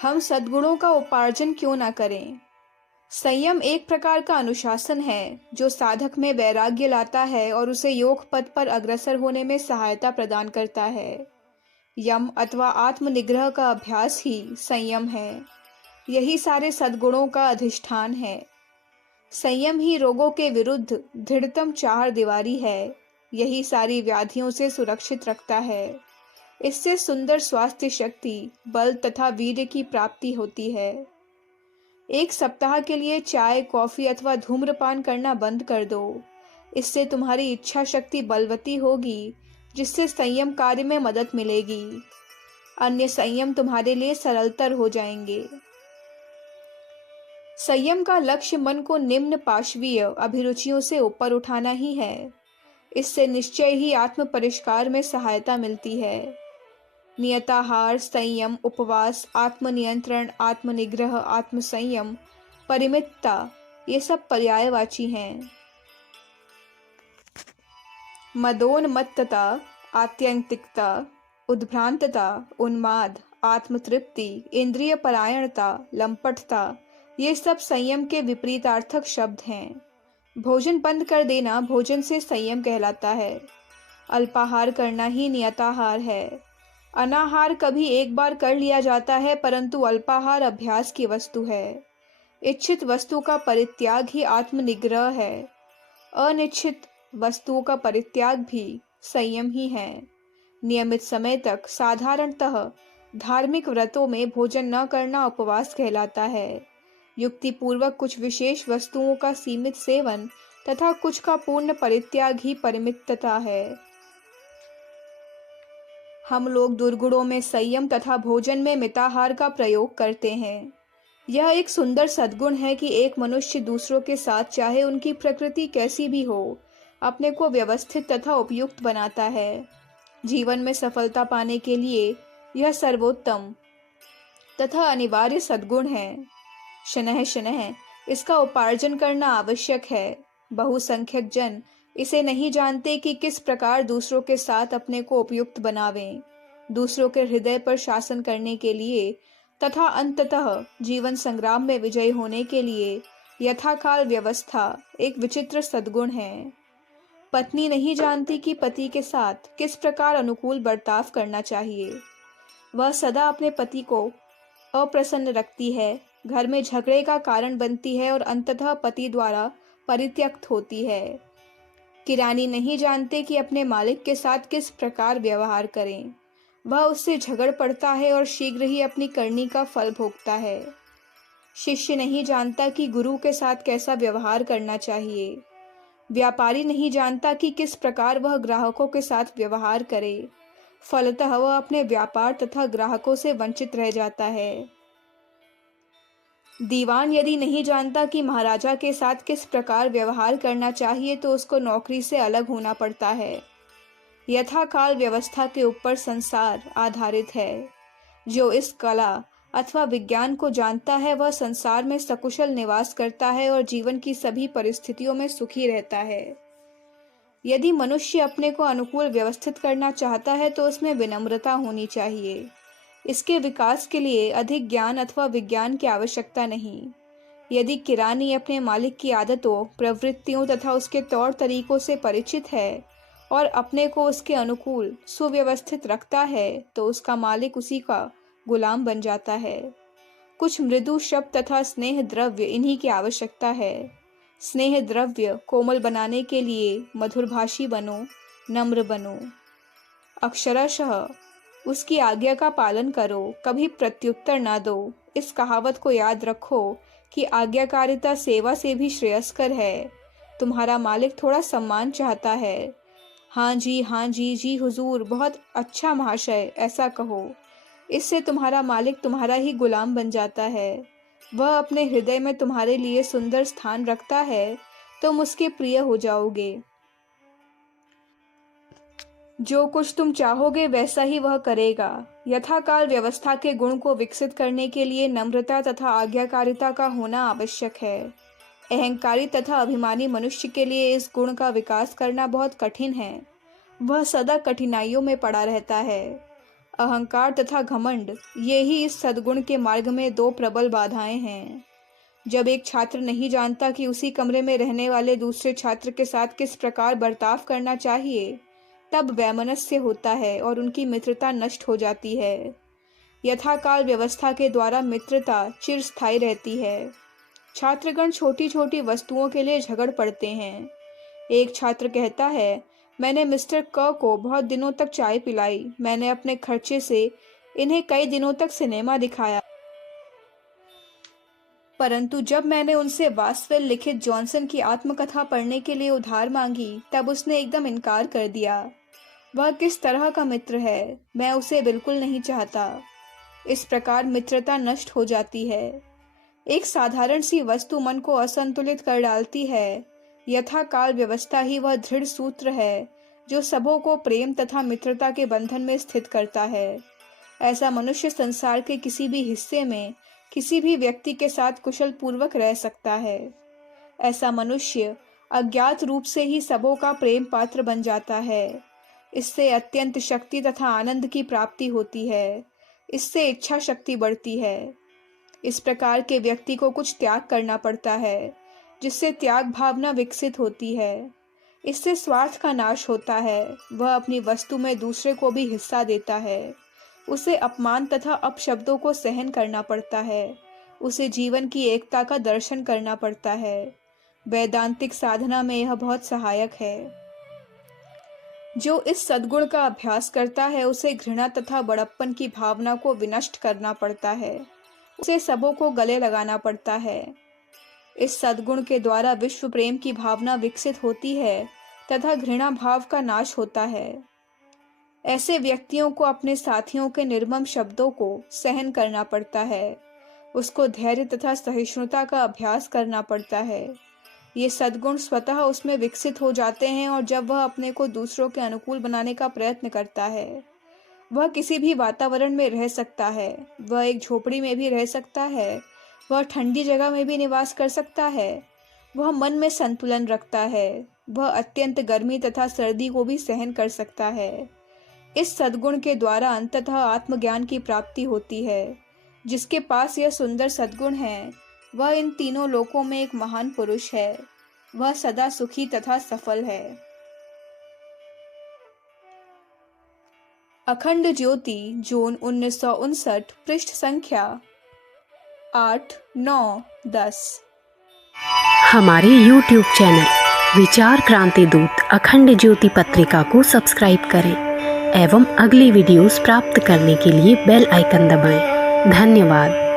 हम सद्गुणों का उपार्जन क्यों ना करें। संयम एक प्रकार का अनुशासन है जो साधक में वैराग्य लाता है और उसे योग पथ पर अग्रसर होने में सहायता प्रदान करता है। यम अथवा आत्मनिग्रह का अभ्यास ही संयम है। यही सारे सद्गुणों का अधिष्ठान है। संयम ही रोगों के विरुद्ध दृढ़तम चार दीवारी है। यही सारी व्याधियों से सुरक्षित रखता है। इससे सुंदर स्वास्थ्य शक्ति, बल तथा वीर्य की प्राप्ति होती है। एक सप्ताह के लिए चाय, कॉफी अथवा धूम्रपान करना बंद कर दो। इससे तुम्हारी इच्छा शक्ति बलवती होगी, जिससे संयम कार्य में मदद मिलेगी। अन्य संयम तुम्हारे लिए सरलतर हो जाएंगे। संयम का लक्ष्य मन को निम्न पाशवीय अभिरुचियों से ऊपर उठाना ही है। इससे निश्चय ही आत्म परिष्कार में सहायता मिलती है। नियताहार, संयम, उपवास, आत्मनियंत्रण, आत्मनिग्रह, आत्मसंयम, परिमितता, ये सब पर्यायवाची हैं। मदोन्मत्तता, आत्यंतिकता, उद्भ्रांतता, उन्माद, आत्मतृप्ति, इंद्रिय परायणता, लंपटता, ये सब संयम के विपरीतार्थक शब्द हैं। भोजन बंद कर देना भोजन से संयम कहलाता है। अल्पाहार करना ही नियताहार है। अनाहार कभी एक बार कर लिया जाता है, परंतु अल्पाहार अभ्यास की वस्तु है। इच्छित वस्तु का परित्याग ही आत्मनिग्रह है। अनिच्छित वस्तुओं का परित्याग भी संयम ही है। नियमित समय तक साधारणतः धार्मिक व्रतों में भोजन न करना उपवास कहलाता है। युक्तिपूर्वक कुछ विशेष वस्तुओं का सीमित सेवन तथा कुछ का पूर्ण परित्याग ही परिमितता है। हम लोग दुर्गुणों में संयम तथा भोजन में मिताहार का प्रयोग करते हैं। यह एक सुंदर सद्गुण है कि एक मनुष्य दूसरों के साथ, चाहे उनकी प्रकृति कैसी भी हो, अपने को व्यवस्थित तथा उपयुक्त बनाता है। जीवन में सफलता पाने के लिए यह सर्वोत्तम तथा अनिवार्य सद्गुण है। शनः शनः इसका उपार्जन करना आवश्यक है। बहुसंख्यक जन इसे नहीं जानते कि किस प्रकार दूसरों के साथ अपने को उपयुक्त बनावें, दूसरों के हृदय पर शासन करने के लिए तथा अंततः जीवन संग्राम में विजयी होने के लिए यथाकाल व्यवस्था एक विचित्र सद्गुण है। पत्नी नहीं जानती कि पति के साथ किस प्रकार अनुकूल बर्ताव करना चाहिए। वह सदा अपने पति को अप्रसन्न रखती है, घर में झगड़े का कारण बनती है और अंततः पति द्वारा परित्यक्त होती है। किरानी नहीं जानते कि अपने मालिक के साथ किस प्रकार व्यवहार करें। वह उससे झगड़ पड़ता है और शीघ्र ही अपनी करनी का फल भोगता है। शिष्य नहीं जानता कि गुरु के साथ कैसा व्यवहार करना चाहिए। व्यापारी नहीं जानता कि किस प्रकार वह ग्राहकों के साथ व्यवहार करे। फलतः वह अपने व्यापार तथा ग्राहकों से वंचित रह जाता है। दीवान यदि नहीं जानता कि महाराजा के साथ किस प्रकार व्यवहार करना चाहिए तो उसको नौकरी से अलग होना पड़ता है। यथाकाल व्यवस्था के ऊपर संसार आधारित है। जो इस कला अथवा विज्ञान को जानता है वह संसार में सकुशल निवास करता है और जीवन की सभी परिस्थितियों में सुखी रहता है। यदि मनुष्य अपने को अनुकूल व्यवस्थित करना चाहता है तो उसमें विनम्रता होनी चाहिए। इसके विकास के लिए अधिक ज्ञान अथवा विज्ञान की आवश्यकता नहीं। यदि किरानी अपने मालिक की आदतों, प्रवृत्तियों तथा उसके तौर तरीकों से परिचित है और अपने को उसके अनुकूल सुव्यवस्थित रखता है तो उसका मालिक उसी का गुलाम बन जाता है। कुछ मृदु शब्द तथा स्नेह द्रव्य इन्हीं की आवश्यकता है। स्नेह द्रव्य कोमल बनाने के लिए मधुरभाषी बनो, नम्र बनो। अक्षरशः उसकी आज्ञा का पालन करो, कभी प्रत्युत्तर ना दो। इस कहावत को याद रखो कि आज्ञाकारिता सेवा से भी श्रेयस्कर है। तुम्हारा मालिक थोड़ा सम्मान चाहता है। हाँ जी जी हुजूर, बहुत अच्छा महाशय, ऐसा कहो। इससे तुम्हारा मालिक तुम्हारा ही गुलाम बन जाता है। वह अपने हृदय में तुम्हारे लिए सुंदर स्थान रखता है, तुम उसके प्रिय हो जाओगे। जो कुछ तुम चाहोगे वैसा ही वह करेगा। यथाकाल व्यवस्था के गुण को विकसित करने के लिए नम्रता तथा आज्ञाकारिता का होना आवश्यक है। अहंकारी तथा अभिमानी मनुष्य के लिए इस गुण का विकास करना बहुत कठिन है। वह सदा कठिनाइयों में पड़ा रहता है। अहंकार तथा घमंड, ये ही इस सद्गुण के मार्ग में दो प्रबल बाधाएं हैं। जब एक छात्र नहीं जानता कि उसी कमरे में रहने वाले दूसरे छात्र के साथ किस प्रकार बर्ताव करना चाहिए, तब वैमनस्य होता है और उनकी मित्रता नष्ट हो जाती है। यथाकाल व्यवस्था के द्वारा मित्रता चिरस्थायी रहती है। छात्रगण छोटी छोटी वस्तुओं के लिए झगड़ पड़ते हैं। एक छात्र कहता है, मैंने मिस्टर क को बहुत दिनों तक चाय पिलाई, मैंने अपने खर्चे से इन्हें कई दिनों तक सिनेमा दिखाया, परंतु जब मैंने उनसे वास्वेल लिखित जॉनसन की आत्मकथा पढ़ने के लिए उधार मांगी, तब उसने एकदम इनकार कर दिया। वह किस तरह का मित्र है, मैं उसे बिल्कुल नहीं चाहता। इस प्रकार मित्रता नष्ट हो जाती है। एक साधारण सी वस्तु मन को असंतुलित कर डालती है। यथाकाल व्यवस्था ही वह दृढ़ सूत्र है जो सबों को प्रेम तथा मित्रता के बंधन में स्थित करता है। ऐसा मनुष्य संसार के किसी भी हिस्से में किसी भी व्यक्ति के साथ कुशल पूर्वक रह सकता है। ऐसा मनुष्य अज्ञात रूप से ही सबों का प्रेम पात्र बन जाता है। इससे अत्यंत शक्ति तथा आनंद की प्राप्ति होती है। इससे इच्छा शक्ति बढ़ती है। इस प्रकार के व्यक्ति को कुछ त्याग करना पड़ता है, जिससे त्याग भावना विकसित होती है। इससे स्वार्थ का नाश होता है। वह अपनी वस्तु में दूसरे को भी हिस्सा देता है। उसे अपमान तथा अपशब्दों को सहन करना पड़ता है। उसे जीवन की एकता का दर्शन करना पड़ता है। वैदांतिक साधना में यह बहुत सहायक है। जो इस सद्गुण का अभ्यास करता है, उसे घृणा तथा बड़प्पन की भावना को विनष्ट करना पड़ता है। उसे सबों को गले लगाना पड़ता है। इस सद्गुण के द्वारा विश्व प्रेम की भावना विकसित होती है तथा घृणा भाव का नाश होता है। ऐसे व्यक्तियों को अपने साथियों के निर्मम शब्दों को सहन करना पड़ता है। उसको धैर्य तथा सहिष्णुता का अभ्यास करना पड़ता है। ये सद्गुण स्वतः उसमें विकसित हो जाते हैं और जब वह अपने को दूसरों के अनुकूल बनाने का प्रयत्न करता है, वह किसी भी वातावरण में रह सकता है। वह एक झोपड़ी में भी रह सकता है, वह ठंडी जगह में भी निवास कर सकता है। वह मन में संतुलन रखता है। वह अत्यंत गर्मी तथा सर्दी को भी सहन कर सकता है। इस सद्गुण के द्वारा अंततः आत्मज्ञान की प्राप्ति होती है। जिसके पास यह सुंदर सद्गुण है, वह इन तीनों लोकों में एक महान पुरुष है। वह सदा सुखी तथा सफल है। अखंड ज्योति, जून 1959, पृष्ठ संख्या 8, 9, 10। हमारे YouTube चैनल विचार क्रांति दूत अखंड ज्योति पत्रिका को सब्सक्राइब करें एवं अगली वीडियोस प्राप्त करने के लिए बेल आइकन दबाएं। धन्यवाद।